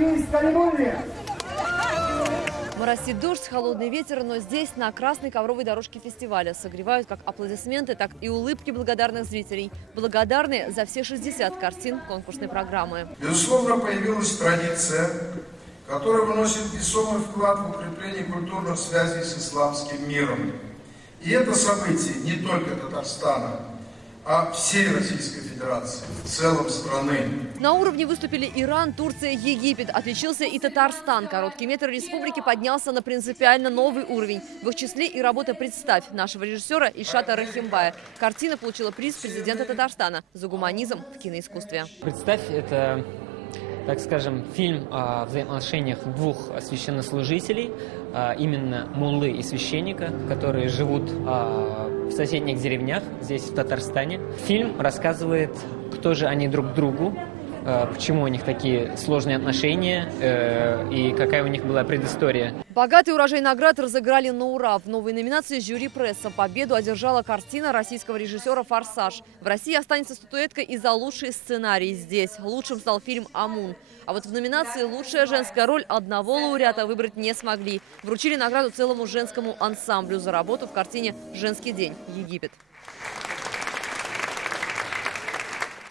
есть Калимуллия. Моросит дождь, холодный ветер, но здесь, на красной ковровой дорожке фестиваля, согревают как аплодисменты, так и улыбки благодарных зрителей. Благодарны за все 60 картин конкурсной программы. Безусловно, появилась традиция, которая вносит весомый вклад в укрепление культурных связей с исламским миром. И это событие не только Татарстана, а всей Российской Федерации, в целом страны. На уровне выступили Иран, Турция, Египет. Отличился и Татарстан. Короткий метр республики поднялся на принципиально новый уровень. В их числе и работа «Представь» нашего режиссера Ильшата Рахимбая. Картина получила приз президента Татарстана за гуманизм в киноискусстве. «Представь» — это, так скажем, фильм о взаимоотношениях двух священнослужителей, именно муллы и священника, которые живут в соседних деревнях, здесь, в Татарстане. Фильм рассказывает, кто же они друг к другу, почему у них такие сложные отношения и какая у них была предыстория. Богатый урожай наград разыграли на ура. В новой номинации жюри пресса победу одержала картина российского режиссера «Форсаж». В России останется статуэтка и за лучший сценарий. Здесь лучшим стал фильм «Амун». А вот в номинации «Лучшая женская роль» одного лауреата выбрать не смогли. Вручили награду целому женскому ансамблю за работу в картине «Женский день. Египет».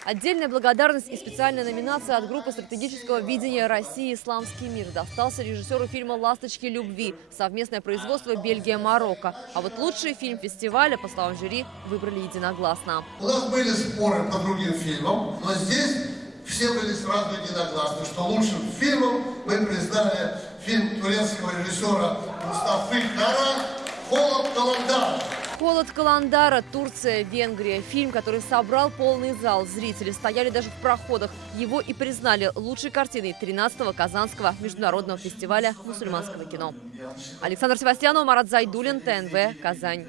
Отдельная благодарность и специальная номинация от группы стратегического видения России «Исламский мир» достался режиссеру фильма «Ласточки любви». Совместное производство Бельгия-Марокко. А вот лучший фильм фестиваля, по словам жюри, выбрали единогласно. У нас были споры по другим фильмам, но здесь все были сразу единогласны, что лучшим фильмом мы признали фильм турецкого режиссера Мустафы Кара «Холод Каландара». «Холод Каландара», Турция, Венгрия. Фильм, который собрал полный зал. Зрители стояли даже в проходах. Его и признали лучшей картиной 13-го Казанского международного фестиваля мусульманского кино. Александр Севастьянов, Марат Зайдуллин, ТНВ, Казань.